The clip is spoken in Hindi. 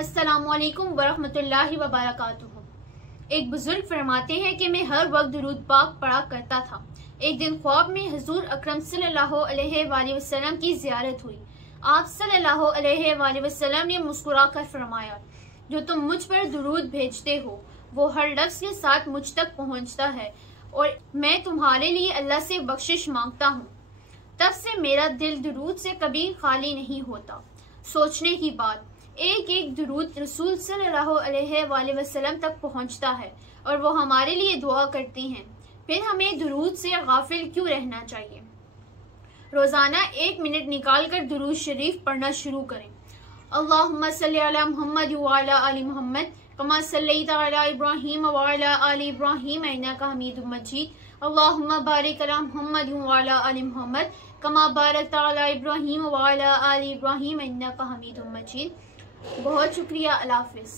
अस्सलामुअलैकुम वरहमतुल्लाहि वबरकातुहू। एक बुजुर्ग फरमाते हैं कि मैं हर वक्त दुरूद पाक पढ़ा करता था। एक दिन ख्वाब में हुजूर अकरम सल्लल्लाहु अलैहि वसल्लम की ज़ियारत हुई। आप सल्लल्लाहु अलैहि वसल्लम ने मुस्कुराकर फरमाया, जो तुम मुझ पर दुरूद भेजते हो वो हर लफ्ज़ के साथ मुझ तक पहुँचता है और मैं तुम्हारे लिए अल्लाह से बख्शिश मांगता हूँ। तब से मेरा दिल दुरूद से कभी खाली नहीं होता। सोचने की बात, एक एक दुरूद रसूल सल्लल्लाहु अलैहि वसल्लम तक पहुंचता है और वो हमारे लिए दुआ करते हैं। फिर हमें दुरूद से गाफिल क्यों रहना चाहिए। रोज़ाना 1 मिनट निकाल कर दुरूद शरीफ पढ़ना शुरू करें। अल्लाहुम्मा सल्ली अला मुहम्मद व अला आलि मुहम्मद कमा सल्लैता अला इब्राहीम व अला आलि इब्राहीम इन्नका हमीदुम मजीद। अल्लाहुम्मा बारिक अला मुहम्मद व अला आलि मुहम्मद कमा बारकता अला इब्राहीम व अला आलि इब्राहीम इन्नका हमीदुम मजीद। बहुत शुक्रिया। अल्लाह हाफ़िज़।